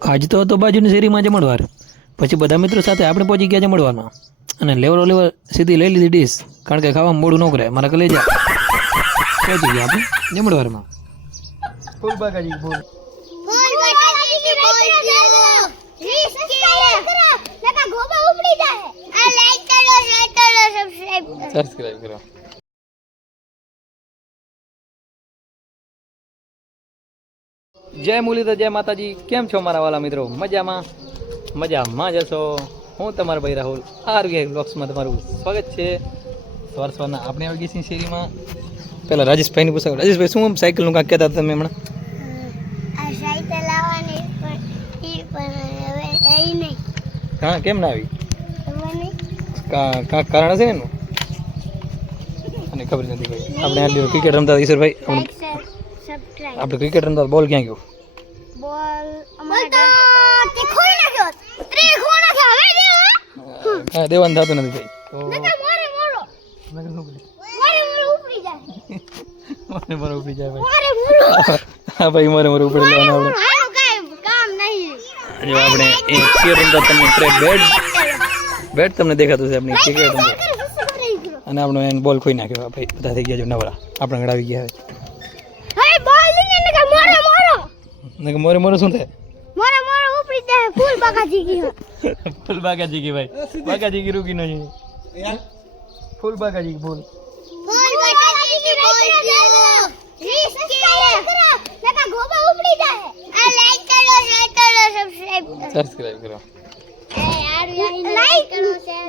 આજ તો હતો બાજુની શેરીમાં જમણવાર પછી બધા મિત્રો સાથે આપણે પહોંચી ગયા જમણવારમાં અને લેવરો લેવર સીધી લઈ લીધી ડીશ કારણ કે ખાવામાં મોડું ન કરાય. મારા કલેજા. પહોંચી ગયા આપણે? જમણવારમાં ફૂલ બાગાજી જય મુરલીધર જય માતાજી. કેમ છો મારા વાલા મિત્રો? મજામાં? મજામાં જશો હું તમારો ભાઈ રાહુલ. આરવીઆઈ બ્લોક્સમાં તમારું સ્વાગત છે. સવાર સવારના આપણે આવી ગઈ છીએ શેરીમાં. પહેલાં રાજેશભાઈની પૂછા રાજેશભાઈ શું સાયકલનું કાંક કહેતા તમે હમણાં? હા કેમ ના આવી? કાંક કારણ હશે ને એનું? અને ખબર નથી ભાઈ. આપણે આટલી ક્રિકેટ રમતા ઈશ્વરભાઈ. સબસ્ક્રાઇબ આપણે ક્રિકેટ રમતા બોલ ક્યાં ગયો? બોલ અમારા તે ખોઈ નાખ્યો ત્રે ખોઈ નાખ્યો. હવે દેવા હા દેવાન થતું નથી ભાઈ. તો નકા મોરે મોરો. મોરે મોરો ઉપડી જાય મને મોરો ઉપડી જાય ભાઈ. મોરે મોરો. હા ભાઈ મારે મોરો ઉપડી લેવાનું આપણે. કામ નહીં. જો આપણે એક ક્રિકેટ રમતા તમને પ્રે બેટ બેટ તમને દેખાતું છે આપણી ક્રિકેટ રમતા. અને આપણો એન બોલ ખોઈ નાખ્યો. ભાઈ બધા થઈ ગયા જો નવરા. આપણે ઘડાવી ગયા હવે બોલ લઈને નકા મોરે મોરો હવે ને મોરે મોરે શું થાય મોરે મોરો ઉપડી જાય ફૂલ બગાજી ગયો ફૂલ બાગાજી કી ભાઈ બાગાજી કી રૂકી નહીં ફૂલ બાગાજી ફૂલ ફૂલ બગાજી થી બોલ દેવો રિસ્કી નકા ગોબા ઉપડી જાય આ લાઈક કરો શેર કરો સબસ્ક્રાઇબ કરો સબસ્ક્રાઇબ કરો લાઈક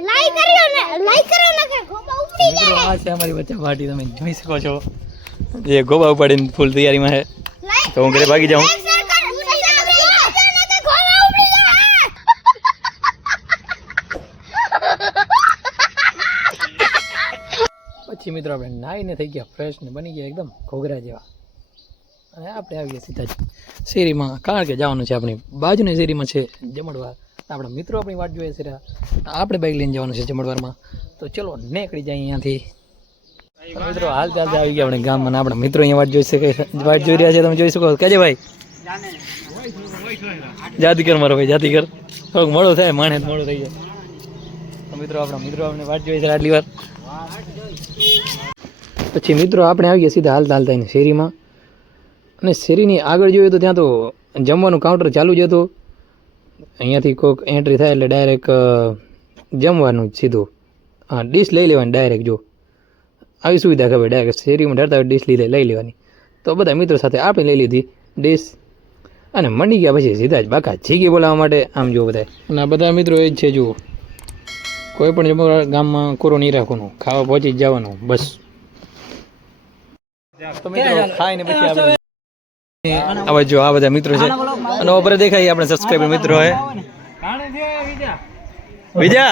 લાઈક કર્યો ને લાઈક કર્યો ને કે ગોબા ઉપડી મિત્રો આ છે અમારી વચ્ચે પાર્ટી તમે જોઈ શકો છો જે ગોબા ઉપાડીને ફૂલ તૈયારીમાં છે લાઈક તો હું ઘરે ભાગી જાઉં શેર કરો સબસ્ક્રાઇબ કરો ગોબા ઉપડી જાય પછી મિત્રો આપણે નાહીને થઈ ગયા ફ્રેશ ને બની ગયા એકદમ ઘોઘરા જેવા. અને આપણે આવી ગયા સીધા જ શેરીમાં, કારણ કે જવાનું છે આપણી બાજુની શેરીમાં છે જમણવાર. આપણા મિત્રો આપણી વાટ જોઈએ છે, આપણે બાઈક લઈને જવાનું છે જમણવારમાં. તો ચલો નીકળી જાય અહીંયાથી. મિત્રો હાલ ચાલતા આવી ગયા આપણે ગામમાં આપણા મિત્રો અહીંયા વાટ જોઈ શકે વાટ જોઈ રહ્યા છે, તમે જોઈ શકો કેજે ભાઈ? જાતિકર મારો ભાઈ જાતિકર થોડુંક મોડું થાય માણે મોડું થઈ જાય. મિત્રો, આપણા મિત્રો આપણે વાટ જોઈ છે આટલી વાર. પછી મિત્રો, આપણે આવી ગયા સીધા હાલતા હાલતા એની શેરીમાં. અને શેરીની આગળ જોઈએ તો ત્યાં તો જમવાનું કાઉન્ટર ચાલુ જ હતું. અહીંયાથી કોઈક એન્ટ્રી થાય એટલે ડાયરેક્ટ જમવાનું જ સીધું. હા ડીશ લઈ લેવાની ડાયરેક્ટ જો. આવી સુવિધા ખબર ડાયરેક્ટ શેરીમાં ડરતા ડીશ લીધે લઈ લેવાની. તો બધા મિત્રો સાથે આપણે લઈ લીધી ડીશ અને મંડી ગયા પછી સીધા જ બાકા જીગી બોલાવવા માટે, આમ જો બધા અને બધા મિત્રો એ જ છે, જુઓ. કોઈ પણ જમવા ગામમાં કોરો નહીં રાખવાનું. ખાવા પહોંચી જ જવાનું બસ. ખાઈને પછી આપણે હવે જો આ બધા મિત્રો છે. અને ઉપર દેખાય આપણે સબસ્ક્રાઈબર મિત્રો હે બીજા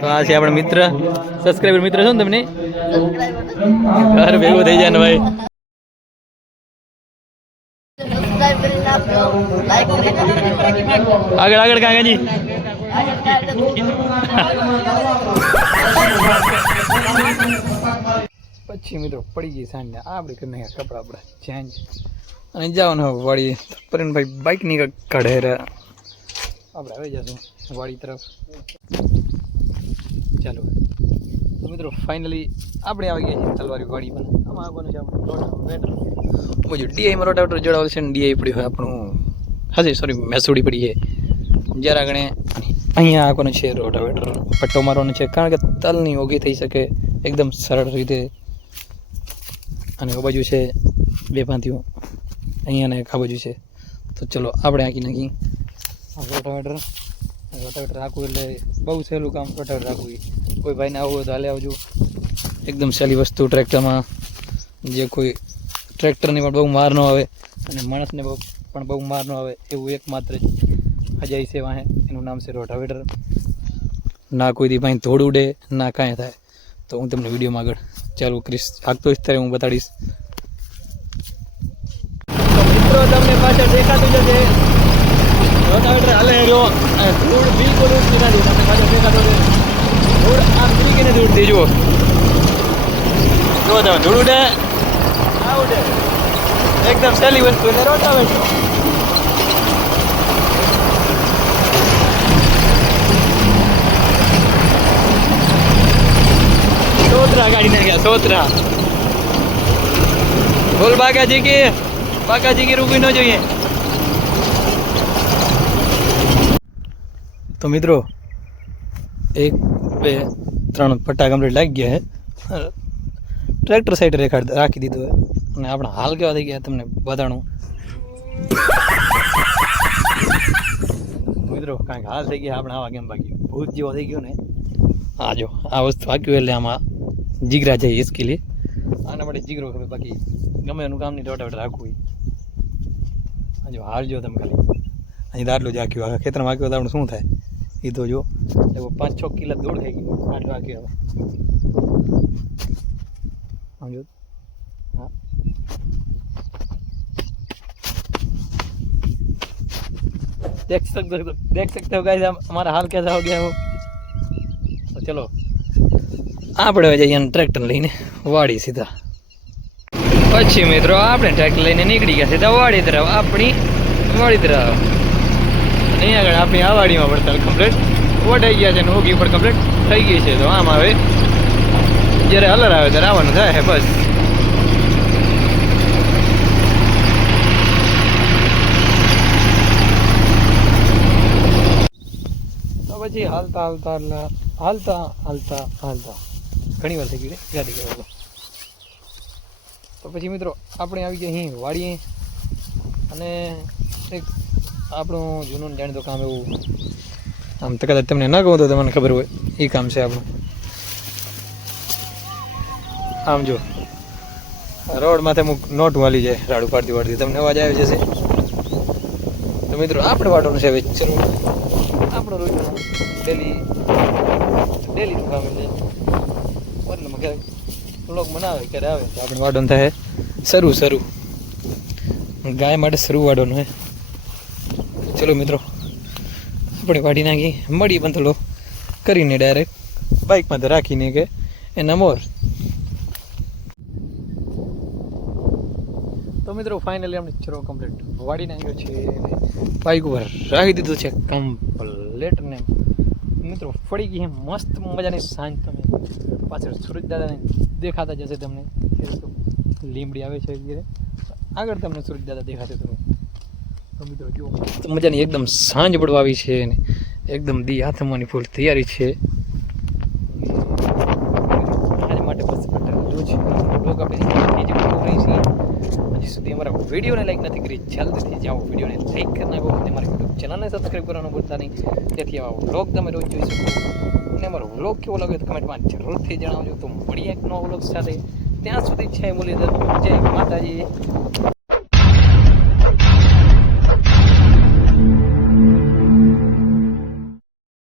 તો આ છે આપણા મિત્ર. સબસ્ક્રાઈબર મિત્ર છો ને તમને? ઘર ભેગું થઈ જાય ને ભાઈ. આગળ આગળ, કાકાજી. પછી મિત્રો પડી ગઈ સાંજે આપણે કરી કપડા આપણે ચેન્જ અને જવાનું વાળી પરેનભાઈ બાઇકની કાઢે રે. આપણે આવી જશું વાડી તરફ. ચાલો. તો મિત્રો ફાઇનલી આપણે આવી ગયા છીએ તલવારી વાડી પણ આમાં આવવાનું છે આપણું રોટાવેટર ડીઆઈમાં રોટાવેટર જોડાવેલ છે ને ડીઆઈ પડ્યું હોય આપણું હા સોરી મેસુડી પડી છે. જરા ગણે અહીંયા આવવાનું છે રોટાવેટર, પટ્ટો મારવાનો છે, કારણ કે તલની ઓગી થઈ શકે એકદમ સરળ રીતે. અને ઓ બાજુ છે બે પાંથીઓ અહીંયા ને આ બાજુ છે. તો ચલો, આપણે આંકી નાખી રોટાવેટર રોટાવેટર રાખવું એટલે બહુ સહેલું કામ રોટાવેટર રાખવું કોઈ ભાઈને આવવું હોય તો હાલે આવજો. એકદમ સહેલી વસ્તુ ટ્રેક્ટરમાં. જે કોઈ ટ્રેક્ટરની પણ બહુ માર ન આવે અને માણસને બહુ પણ બહુ માર ન આવે એવું એકમાત્ર જ અજાઈ સેવા હે. એનું નામ છે રોટાવેટર ના કોઈ દી ભાઈ ધોળ ઉડે, ના કાંઈ થાય. તો હું તમને વિડીયોમાં આગળ ચાલુ કરીશ. આગતો જ હું બતાડીશ. મિત્રો, તમને પાછળ દેખાતું જશે રોટાવેટર હાલે રહ્યો. ધૂળ બિલકુલ ઉડતી નથી. તમને પાછળ દેખાતો છે ધૂળ આમ નથી ઉડતી, જુઓ. જુઓ તમે, ધૂળ ઉડે. આ ઉડે. એકદમ સહેલી વસ્તુ એટલે રોટાવેટર સોતરા ગાડી ગયા સોતરા બોલ બાકાજી કે બાકાજી કે રૂકી ન જોઈએ તો મિત્રો એક બે ત્રણ પટ્ટા કમ્પ્લીટ લાગી ગયા છે ટ્રેક્ટર સાઈડ રેખાડ રાખી દીધું છે અને આપણા હાલ કેવા થઈ ગયા તમને બતાણું મિત્રો કાંઈક હાલ થઈ ગયા આપણે આવા કેમ બાકી ભૂત જેવો થઈ ગયો ને આ જો આ વસ્તુ વાગ્યું એટલે આમાં જીગરા છે इसके लिए આના માટે જીગરો ખબર બાકી ગમે એનું કામ નહીં દોઢ રાખવું હોય જો હાલ જો તમે ખાલી અહીં દાટલો જ આખ્યું આખા ખેતરમાં આખ્યો તો આપણે શું થાય એ તો જો એવો પાંચ છ કિલા દોડ થઈ ગઈ આટલું આખ્યું હવે સમજો हाँ देख सकते हो देख सकते हो गाइस हमारा हाल कैसा हो गया हो तो चलो આપણે હવે જઈએ ટ્રેક્ટર લઈને વાડી સીધા. પછી મિત્રો, આપણે ટ્રેક્ટર લઈને નીકળી ગયા સીધા વાડી તરફ, આપણી વાડી તરફ. અહીંયા અહીં આગળ આપણી આ વાડીમાં પણ ત્યારે કમ્પ્લીટ વટાઈ ગયા છે અને હોગી પણ કમ્પ્લીટ થઈ ગઈ છે. તો આમ આવે. જ્યારે હલર આવે ત્યારે આવવાનું થાય છે બસ. પછી હાલતા હાલતા હાલતા હાલતા હાલતા. ઘણી વાર થઈ રે ગાડી કરવા તો પછી મિત્રો, આપણે આવી ગયા અહીં વાડીએ. અને એક આપણું જૂનું જાણીતું કામ એવું. આમ તો કદાચ તમને ન કહું તો તમને ખબર હોય. એ કામ છે આપણું. આમ જો, રોડ માથે અમુક નોટ વાલી જાય, રાડું પાડતી વાડતી. તમને અવાજ આવી જશે? તો મિત્રો, આપણે વાટવાનું છે ચલો આપણો રોજ ડેલી ડેલીનું કામ એટલે મતલબ ક્યારેક લોક મનાવે ક્યારે આવે, તો આપણે વાડોન થાય શરૂ સરું ગાય માટે શરૂ વાડવાનું હે ચલો મિત્રો, આપણે વાડી નાખી. મળી થોડો કરીને ડાયરેક્ટ બાઇકમાં તો રાખીને કે એના મોર. તો મિત્રો ફાઇનલી આપણે ચરો કમ્પ્લીટ વાડી નાખ્યો છે બાઇક ઉપર રાખી દીધું છે કમ્પ્લેટ ને. મિત્રો ફળી ગઈ મસ્ત મજાની સાંજ તમે પાછળ સુરજ દાદાને દેખાતા જશે તમને. લીમડી આવે છે ધીરે આગળ તમને સુરજ દાદા દેખાશે તમે. મિત્રો, જુઓ. મસ્ત મજાની એકદમ સાંજ પડવા આવી છે ને એકદમ દી હાથમવાની ફૂલ તૈયારી છે. આજ માટે બસ છે. હજી સુધી અમારા વિડીયોને લાઈક નથી કરી, જલ્દીથી જાઓ વિડીયોને લાઈક કરી નાખો અને અમારા યુટ્યુબ ચેનલને સબસ્ક્રાઈબ કરવાનું ભૂલતા નહીં. જેથી આવા વ્લોગ તમે રોજ જોઈ શકો. અને અમારો વ્લોગ કેવો લાગ્યો તો કમેન્ટમાં જરૂરથી જણાવજો. તો મળીએ એક નવો વ્લોગ સાથે. ત્યાં સુધી છે બોલી જય માતાજી.